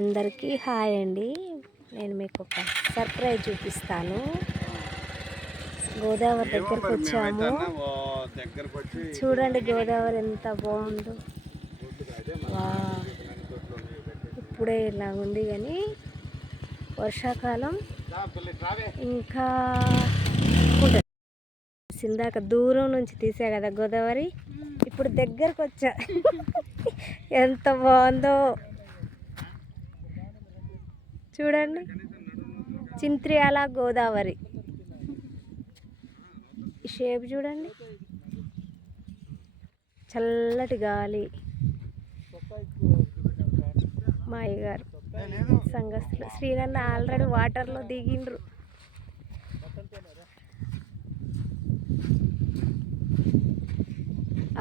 అందరికీ హాయ్ అండి. నేను మీకు ఒక సర్ప్రైజ్ చూపిస్తాను. గోదావరి దగ్గరకు వచ్చాము. చూడండి గోదావరి ఎంత బాగుందో. వా, ఇప్పుడే ఇలా ఉంది కానీ వర్షాకాలం ఇంకా ఉంటుంది. ఇందాక దూరం నుంచి తీసా కదా గోదావరి, ఇప్పుడు దగ్గరకు వచ్చా. ఎంత బాగుందో చూడండి. చింత్రియాల గోదావరి షేప్ చూడండి. చల్లటి గాలి. మా అయ్యగారు సంఘస్థులు శ్రీనన్న ఆల్రెడీ వాటర్లో దిగిండ్రు.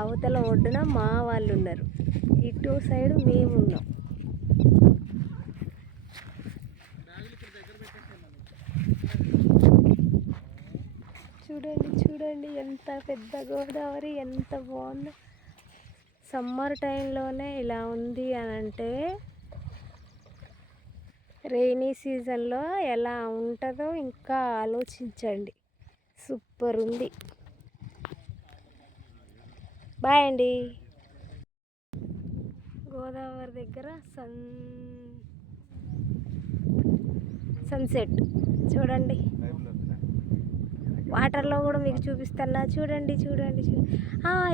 అవతల ఒడ్డున మా వాళ్ళు ఉన్నారు, ఇటు సైడు మేము ఉన్నాం. చూడండి చూడండి ఎంత పెద్ద గోదావరి, ఎంత బాగుందో. సమ్మర్ టైంలోనే ఇలా ఉంది అని అంటే రెయినీ సీజన్లో ఎలా ఉంటుందో ఇంకా ఆలోచించండి. సూపర్ ఉంది. బాయ్ అండి. గోదావరి దగ్గర సన్సెట్ చూడండి. వాటర్లో కూడా మీకు చూపిస్తున్నా. చూడండి చూడండి చూడండి.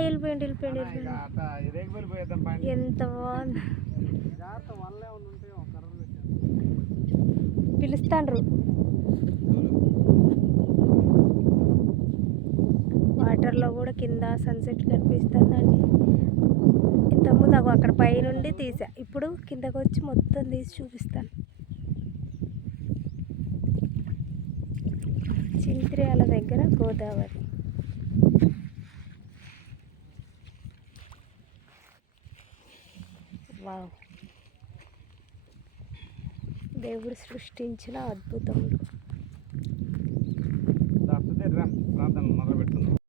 వెళ్ళిపోయింది ఎంత బాగుంది. పిలుస్తాండ్రు. వాటర్లో కూడా కింద సన్సెట్ కనిపిస్తుందండి. ఇంతకుముందు అక్కడ పైనుండి తీసా, ఇప్పుడు కిందకు వచ్చి మొత్తం తీసి చూపిస్తాను. చింత్రియాల దగ్గర గోదావరి. వావ్, దేవుడు సృష్టించిన అద్భుతములు.